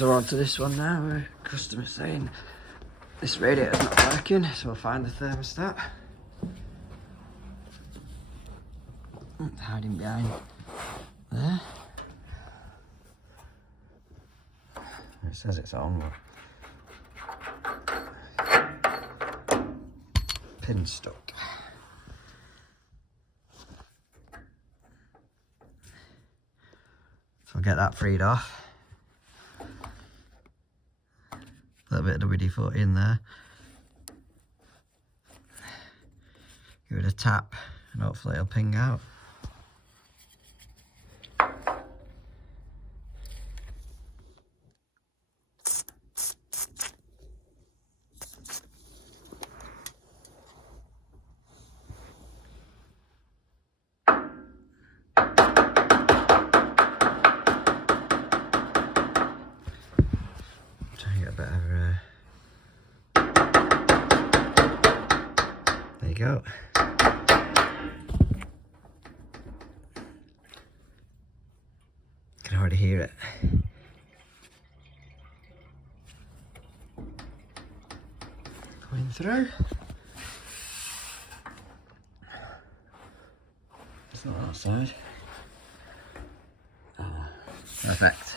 So we're on to this one now, where customer saying this radiator's not working, so we'll find the thermostat. It's hiding behind there. It says it's on, but pin stuck. So I'll get that freed off. A little bit of WD-40 in there. Give it a tap and hopefully it'll ping out. Try and get a better there you go. Can already hear it. Going through. It's not outside. Oh, perfect.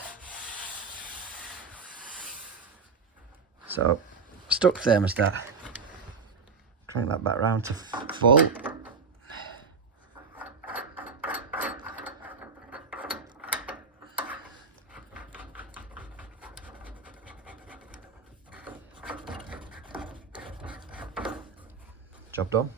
So, stuck thermostat. Crank that back round to full. Job done.